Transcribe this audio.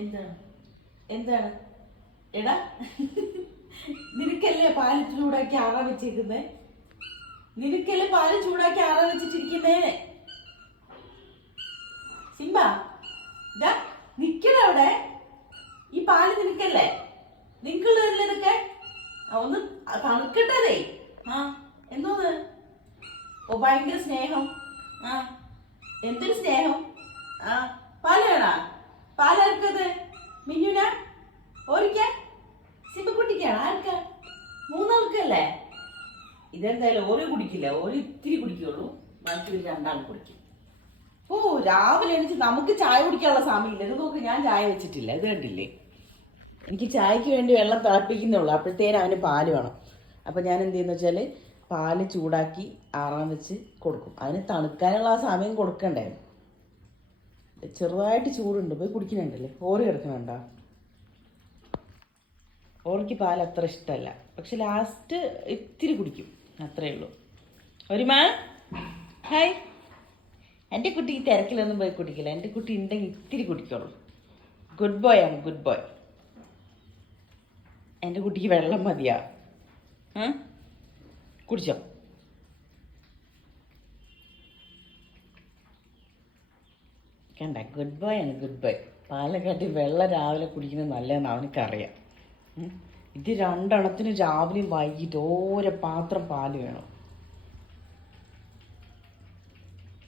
എന്താണ് എന്താണ് എടാ, നിനക്കല്ലേ പാല് ചൂടാക്കി ആറാ വെച്ചേക്കുന്നേ? നിനക്കല്ലേ പാല് ചൂടാക്കി ആറാ വെച്ചിട്ടിരിക്കുന്നേ? സിംബ ഇതാ നിക്കണ അവിടെ. ഈ പാല് നിനക്കല്ലേ? നിനക്കുള്ളതല്ലേ ഇതൊക്കെ? ഒന്ന് തണുക്കട്ടതേ. ആ എന്തോന്ന്? ഓ ഭയങ്കര സ്നേഹം. ആ എന്തൊരു സ്നേഹം. ആ പാല് വേണ? പാലാർക്കത്? മിന്നുന? ഓരിക്ക? സിംബക്കുട്ടിക്കാണ്? ആർക്ക? മൂന്നാൾക്കല്ലേ? ഇതെന്തായാലും ഓരോ കുടിക്കില്ല, ഓരോ ഇത്തിരി കുടിക്കുള്ളൂ, ബാക്കി രണ്ടാൾ കുടിക്കും. ഓ രാവിലെ എണീച്ച് നമുക്ക് ചായ കുടിക്കാനുള്ള സമയമില്ല. ഇത് നോക്ക്, ഞാൻ ചായ വെച്ചിട്ടില്ല. ഇത് കണ്ടില്ലേ? എനിക്ക് ചായക്ക് വേണ്ടി വെള്ളം തിളപ്പിക്കുന്നുള്ളൂ, അപ്പോഴത്തേനും അവന് പാല് വേണം. അപ്പം ഞാൻ എന്ത് ചെയ്യുന്ന വെച്ചാൽ പാല് ചൂടാക്കി ആറാൻ വെച്ച് കൊടുക്കും. അതിന് തണുക്കാനുള്ള ആ സമയം കൊടുക്കണ്ടേ? ചെറുതായിട്ട് ചൂടുണ്ട്, പോയി കുടിക്കുന്നുണ്ടല്ലേ. ഓറി കിടക്കുന്നുണ്ട? ഓർക്ക് പാൽ അത്ര ഇഷ്ടമല്ല, പക്ഷെ ലാസ്റ്റ് ഇത്തിരി കുടിക്കും, അത്രേ ഉള്ളൂ. ഒരുമാ ഹായ്. എൻ്റെ കുട്ടി ഈ തിരക്കിലൊന്നും പോയി കുടിക്കില്ല. എൻ്റെ കുട്ടി ഉണ്ടെങ്കിൽ ഇത്തിരി കുടിക്കുള്ളൂ. ഗുഡ് ബോയ് ആണ്, ഗുഡ് ബോയ്. എൻ്റെ കുട്ടിക്ക് വെള്ളം മതിയാ. കുടിച്ചോ? കണ്ട, ഗുഡ് ബോയ് ആണ്, ഗുഡ് ബോയ്. പാലക്കാട്ടി വെള്ളം രാവിലെ കുടിക്കുന്നത് നല്ലതെന്ന് അവനക്കറിയാം. ഇത് രണ്ടെണ്ണത്തിന് രാവിലെയും വൈകിട്ട് ഓരോ പാത്രം പാല് വേണം.